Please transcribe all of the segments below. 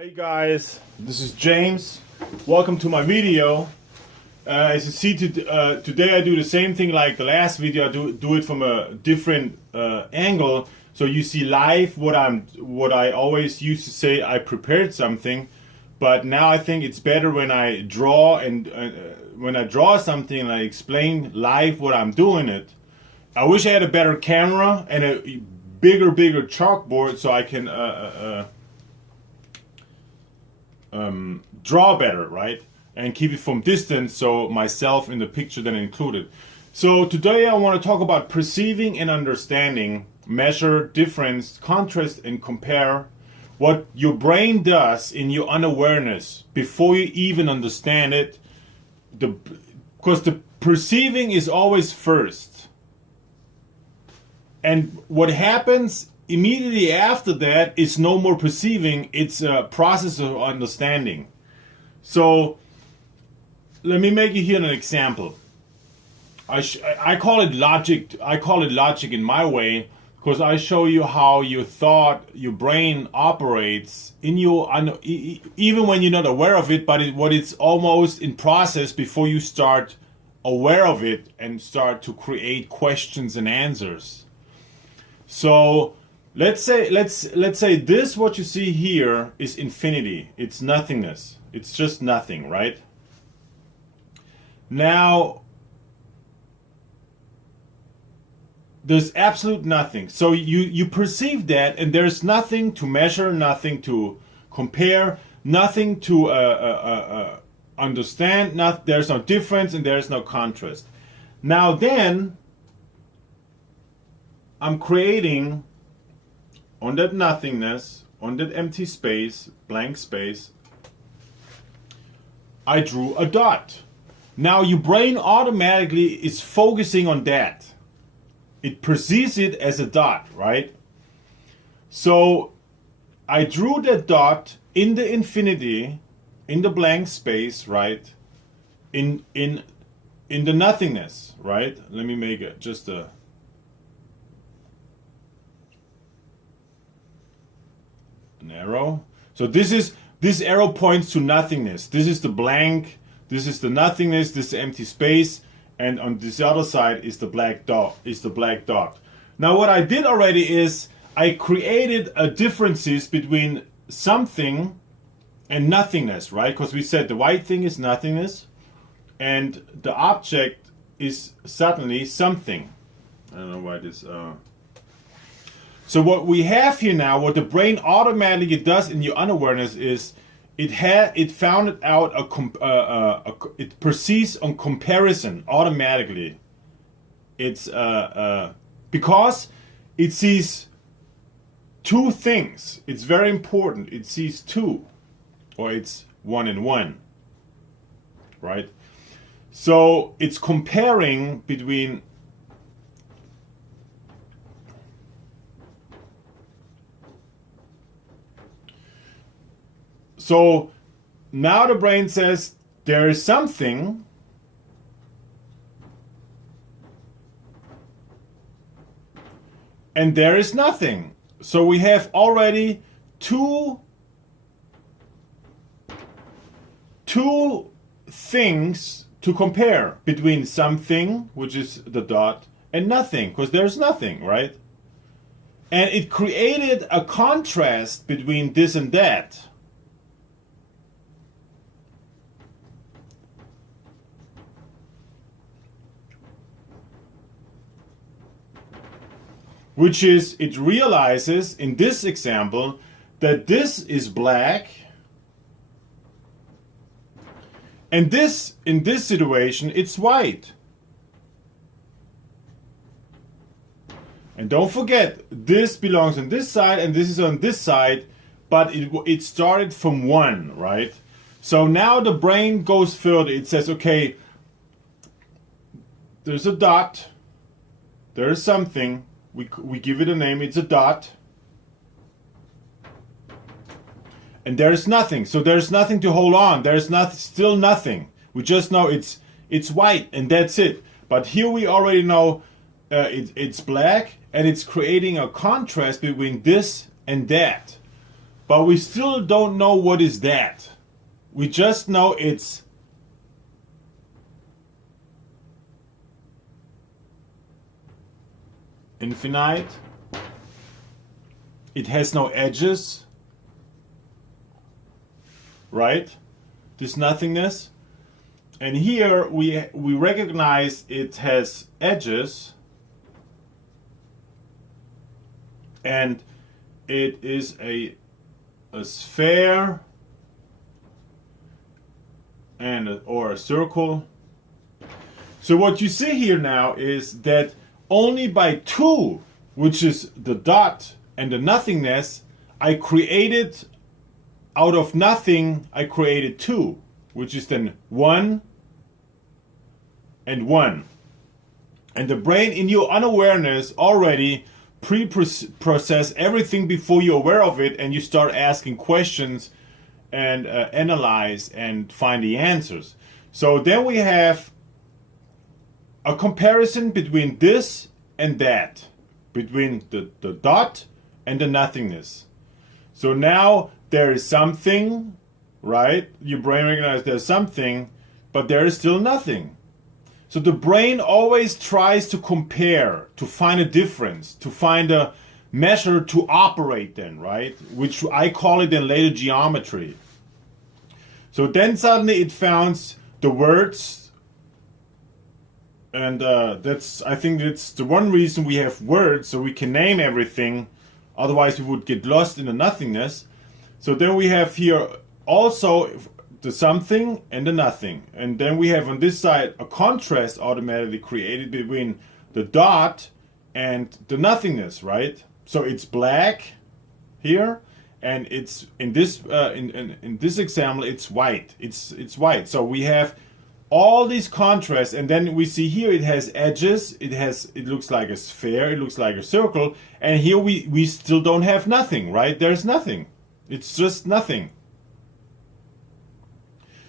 Hey guys, this is James. Welcome to my video. As you see, today I do the same thing like the last video. I do it from a different angle, so you see live what I always used to say. I prepared something, but now I think it's better when I draw and when I draw something and I explain live what I'm doing it. I wish I had a better camera and a bigger chalkboard so I can draw better, right? And keep it from distance, so myself in the picture then included. So today I want to talk about perceiving and understanding, measure, difference, contrast, and compare what your brain does in your unawareness before you even understand it. Because the perceiving is always first. And what happens immediately after that is no more perceiving, it's a process of understanding. So let me make you here an example. I call it logic. I call it logic in my way because I show you how your your brain operates in your even when you're not aware of it, but what it's almost in process before you start aware of it and start to create questions and answers. So let's say this, what you see here is infinity. It's nothingness. It's just nothing, right? Now there's absolute nothing. So you perceive that, and there's nothing to measure, nothing to compare, nothing to understand. There's no difference and there's no contrast. Now then, I'm creating on that nothingness, on that empty space, blank space, I drew a dot. Now your brain automatically is focusing on that. It perceives it as a dot, right? So I drew that dot in the infinity, in the blank space, right? In the nothingness, right? Let me make it just an arrow. So this arrow points to nothingness. This is the blank, this is the nothingness, this is the empty space, and on this other side is the black dot. Now what I did already is I created a differences between something and nothingness, right? Because we said the white thing is nothingness and the object is suddenly something. I don't know why this So what we have here now, what the brain automatically does in your unawareness is it found out it perceives on comparison automatically. It's because it sees two things. It's very important. It sees two, or it's one and one, right? So it's comparing between. So now the brain says there is something, and there is nothing. So we have already two things to compare between something, which is the dot, and nothing, because there's nothing, right? And it created a contrast between this and that. Which is, it realizes in this example that this is black, and this, in this situation, it's white. And don't forget, this belongs on this side and this is on this side, but it started from one, right? So now the brain goes further. It says, okay, there's a dot, there's something. We give it a name, it's a dot. And there's nothing. So there's nothing to hold on. There's still nothing. We just know it's white and that's it. But here we already know it's black, and it's creating a contrast between this and that. but we still don't know what is that. We just know it's infinite. It has no edges, right? This nothingness. And here we recognize it has edges, and it is a sphere and or a circle. So what you see here now is that only by two, which is the dot and the nothingness, I created out of nothing, I created two, which is then 1 and 1. And the brain in your unawareness already pre-process everything before you're aware of it, and you start asking questions and analyze and find the answers. So then we have a comparison between this and that, between the dot and the nothingness. So now there is something, right? Your brain recognizes there's something, but there is still nothing. So the brain always tries to compare, to find a difference, to find a measure to operate then, right? Which I call it then later geometry. So then suddenly it found the words, and I think that's the one reason we have words, so we can name everything. Otherwise we would get lost in the nothingness. So then we have here also the something and the nothing. And then we have on this side a contrast automatically created between the dot and the nothingness, right? So it's black here, and it's in this in this example it's white. It's white. So we have all these contrasts, and then we see here it has edges, it looks like a sphere, it looks like a circle, and here we still don't have nothing, right? There's nothing. It's just nothing.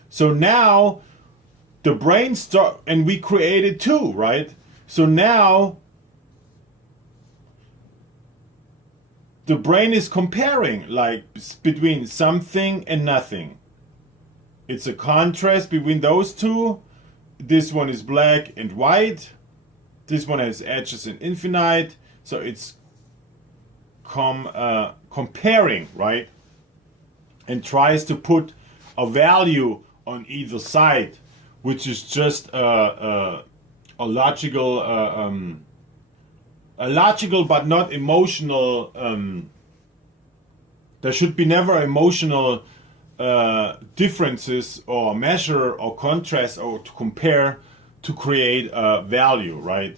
So now the brain and we created two, right? So now the brain is comparing, like, between something and nothing. It's a contrast between those two. This one is black and white. This one has edges and infinite. So it's comparing, right? And tries to put a value on either side, which is just a logical but not emotional. There should be never emotional differences or measure or contrast or to compare to create a value, right?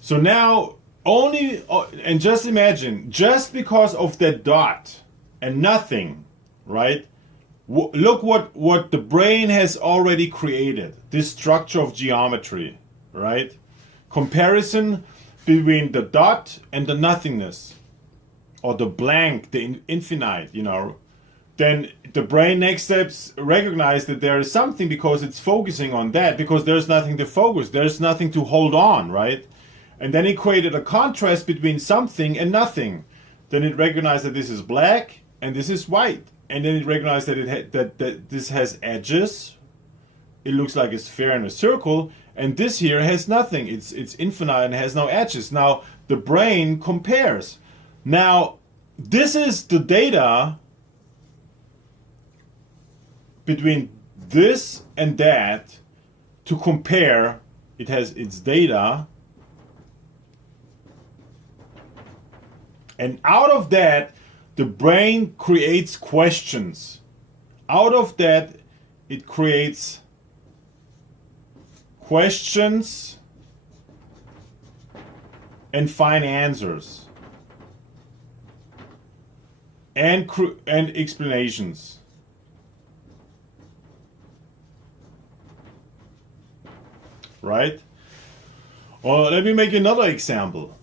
So now and just imagine, just because of that dot and nothing, right? Look what the brain has already created, this structure of geometry, right? Comparison between the dot and the nothingness, or the blank, the infinite, you know. Then the brain next steps recognize that there is something because it's focusing on that, because there's nothing to focus, there's nothing to hold on, right? And then it created a contrast between something and nothing. Then it recognized that this is black and this is white. And then it recognized that that this has edges. It looks like a sphere and a circle. And this here has nothing. It's infinite and has no edges. Now the brain compares. Now this is the data between this and that to compare. It has its data. And out of that, the brain creates questions. Out of that, it creates questions and find answers and explanations. Right? Or let me make another example.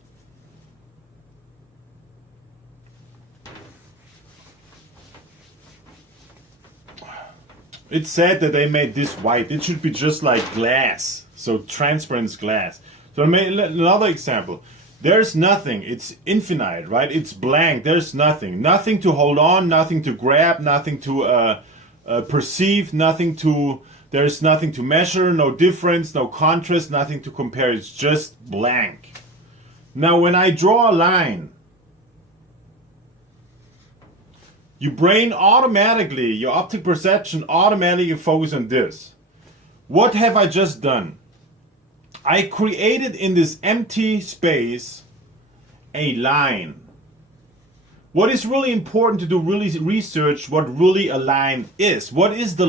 It's said that they made this white. It should be just like glass, so transparent glass. So I made another example. there's nothing. It's infinite, right? It's blank. There's nothing. Nothing to hold on, nothing to grab, nothing to perceive, nothing to, there's nothing to measure, no difference, no contrast, nothing to compare. It's just blank. Now, when I draw a line, your brain automatically, your optic perception automatically focuses on this. What have I just done? I created in this empty space a line. What is really important to do really research what really a line is. What is a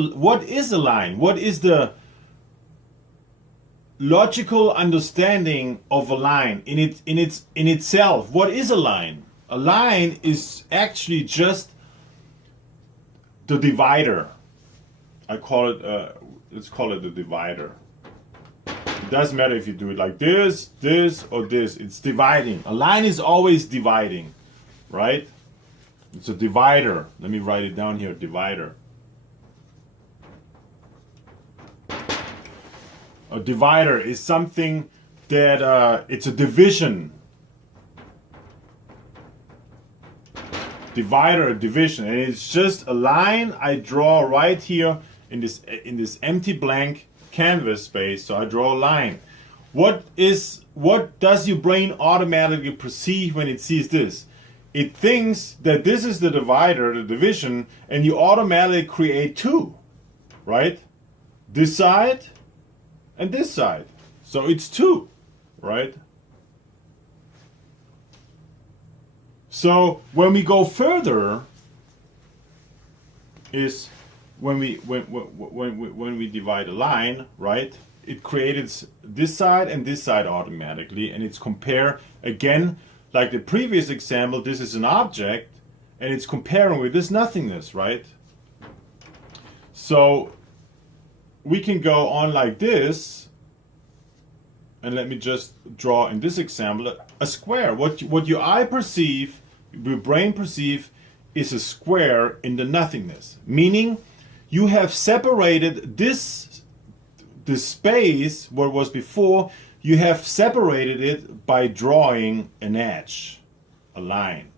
line? What is the logical understanding of a line in itself? What is a line? A line is actually just the divider. I call it let's call it the divider. It doesn't matter if you do it like this, this, or this. It's dividing. A line is always dividing, right? It's a divider. Let me write it down here, divider. A divider is something that it's a division. Divider, a division, and it's just a line I draw right here in this empty blank canvas space. So I draw a line. What does your brain automatically perceive when it sees this? It thinks that this is the divider, the division, and you automatically create two, right? This side and this side. So it's two, right? So when we go further, is when we divide a line, right? It created this side and this side automatically, and it's compare again, like the previous example. This is an object, and it's comparing with this nothingness, right? So we can go on like this, and let me just draw in this example a square. What your eye perceive, your brain perceive, is a square in the nothingness. Meaning, you have separated this space where it was before. You have separated it by drawing an edge, a line,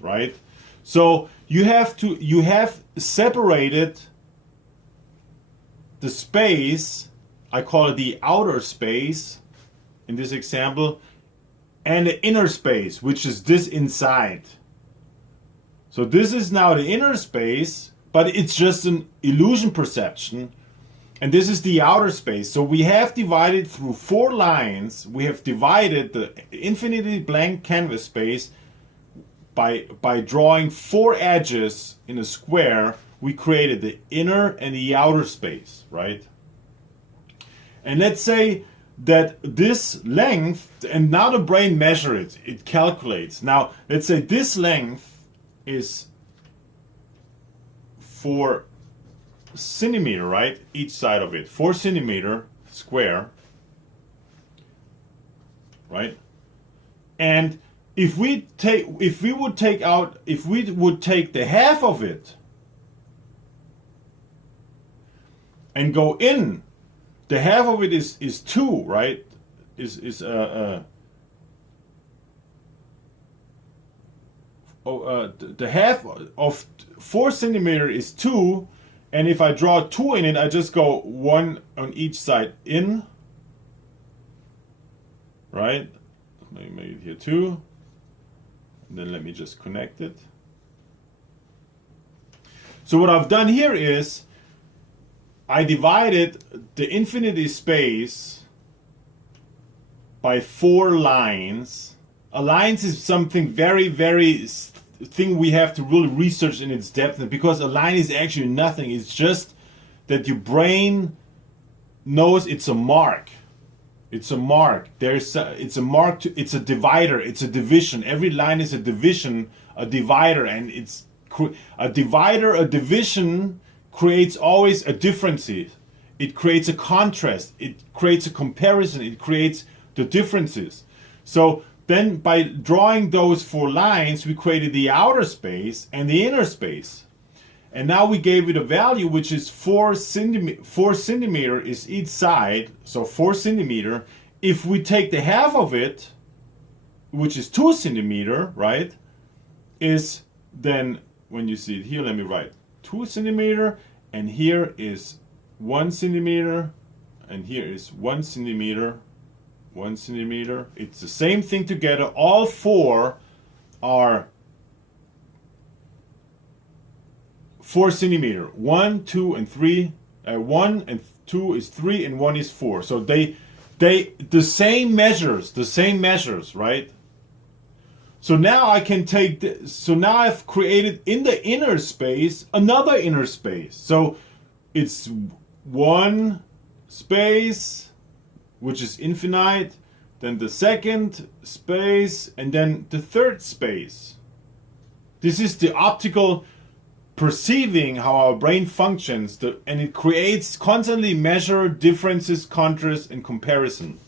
right? So you have separated the space. I call it the outer space in this example, and the inner space, which is this inside. So this is now the inner space, but it's just an illusion perception, and this is the outer space. So we have divided through 4 lines. We have divided the infinitely blank canvas space by drawing 4 edges in a square. We created the inner and the outer space, right? And let's say that this length, and now the brain measures it calculates. Now, let's say this length is 4 centimeter, right? Each side of it, 4 centimeter square, right? And if we would take the half of it and go in, the half of it is 2, right? The half of 4 centimeter is 2, and if I draw 2 in it, I just go 1 on each side in, right? Let me make it here 2, and then let me just connect it. So what I've done here is I divided the infinity space by 4 lines. A lines is something very, very thing we have to really research in its depth, because a line is actually nothing. It's just that your brain knows it's a mark. It's a mark. It's a mark. It's a divider. It's a division. Every line is a division, a divider, and it's a divider, a division creates always a difference. It creates a contrast. It creates a comparison. It creates the differences. So then by drawing those 4 lines, we created the outer space and the inner space. And now we gave it a value which is 4 centimeter is each side, so 4 centimeter. If we take the half of it, which is 2 centimeter, right, is then, when you see it here, let me write 2 centimeter, and here is 1 centimeter, and here is 1 centimeter, 1 centimeter. It's the same thing together. All four are 4 centimeter. 1, 2, and 3. 1 and 2 is 3, and 1 is 4. So they the same measures, right? So now I can take so now I've created in the inner space another inner space. So it's one space, which is infinite, then the second space, and then the third space. This is the optical perceiving how our brain functions, and it creates constantly measure differences, contrast, and comparison.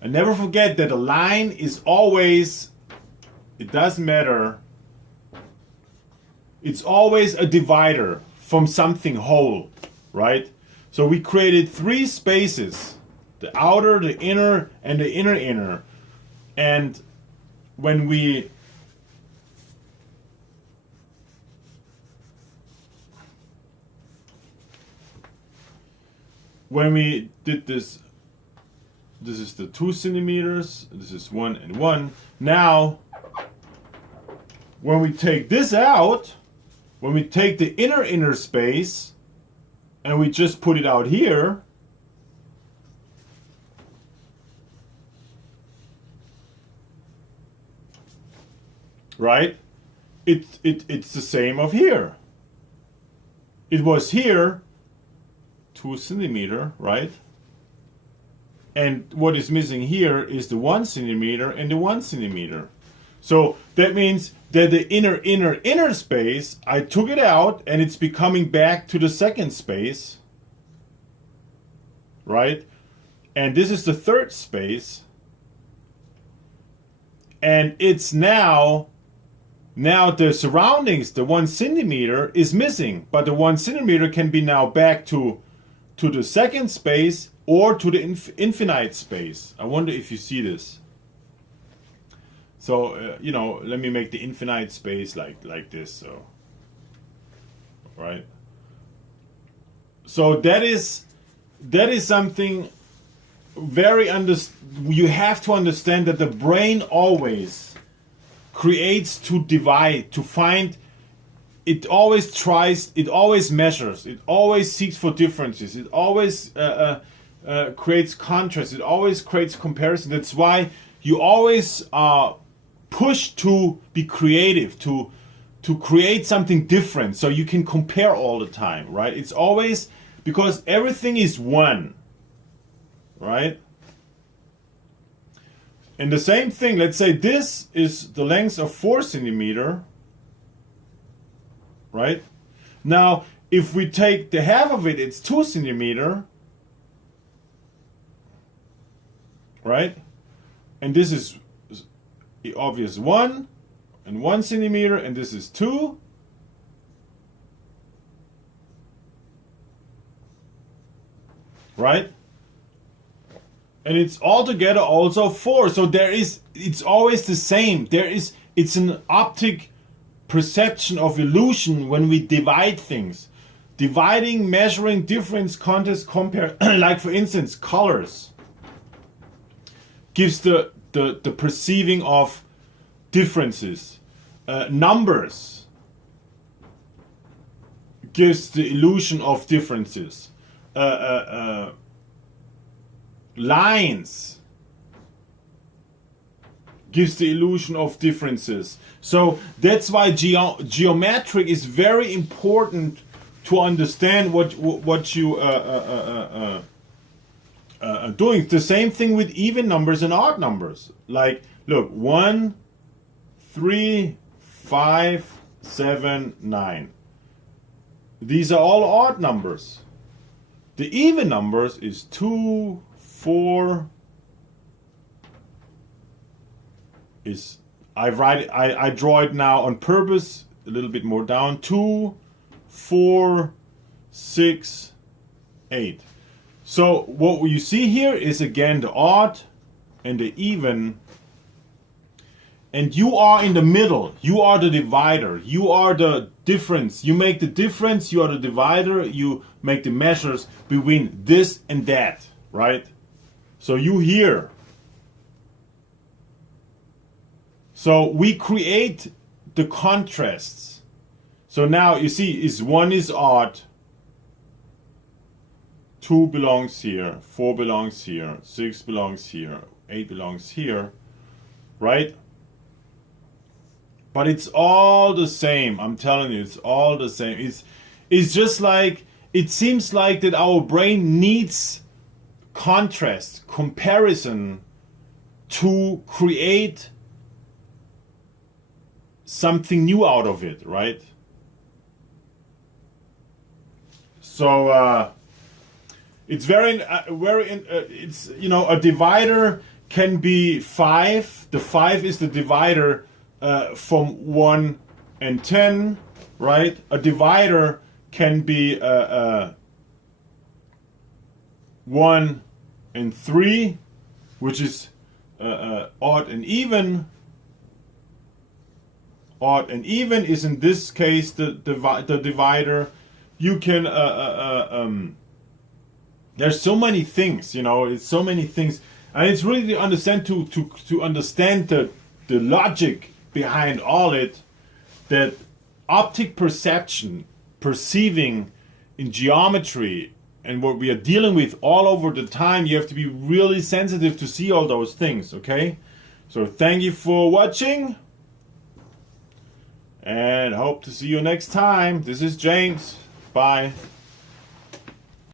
And never forget that a line is always, it doesn't matter, it's always a divider from something whole, right? So we created 3 spaces, the outer, the inner, and the inner. And when we did this, this is the 2 centimeters, this is 1 and 1. Now, when we take this out, when we take the inner space, and we just put it out here, right? It's the same of here. It was here, 2 centimeter, right? And what is missing here is the 1 centimeter and the 1 centimeter. So that means that the inner space, I took it out and it's becoming back to the second space, right? And this is the third space. And it's now the surroundings, the 1 centimeter is missing, but the 1 centimeter can be now back to the second space or to the infinite space. I wonder if you see this. So, let me make the infinite space like this. So, right. So that is something very you have to understand that the brain always creates to divide, to find. It always tries, it always measures, it always seeks for differences, it always creates contrast, it always creates comparison. That's why you always push to be creative, to create something different, so you can compare all the time, right? It's always, because everything is one, right? And the same thing, let's say this is the length of 4 centimeter, right? Now, if we take the half of it, it's 2 centimeter, right? And this is obvious 1 and 1 centimeter, and this is 2. Right? And it's altogether also 4. So it's always the same. It's an optic perception of illusion when we divide things. Dividing, measuring, difference, contrast, compare. Like for instance, colors gives the perceiving of differences. Numbers gives the illusion of differences. Lines gives the illusion of differences. So that's why geometric is very important to understand what you are doing. It's the same thing with even numbers and odd numbers. Like, look, 1, 3, 5, 7, 9. These are all odd numbers. The even numbers is 2, 4. I draw it now on purpose a little bit more down. 2, 4, 6, 8. So what you see here is again the odd and the even and you are in the middle. You are the divider. You are the difference. You make the difference. You are the divider. You make the measures between this and that, right? So you here. So we create the contrasts. So now you see, is 1 is odd, 2 belongs here, 4 belongs here, 6 belongs here, 8 belongs here, right? But it's all the same. I'm telling you, it's all the same. It's just like, it seems like that our brain needs contrast, comparison to create something new out of it, right? So it's it's, you know, a divider can be 5. The 5 is the divider from 1 and 10, right? A divider can be 1 and 3, which is odd and even. Odd and even is in this case the divider. You can there's so many things, you know, it's so many things, and it's really to understand to understand the logic behind all it, that optic perception, perceiving in geometry and what we are dealing with all over the time, you have to be really sensitive to see all those things, okay? So thank you for watching, and hope to see you next time. This is James. Bye.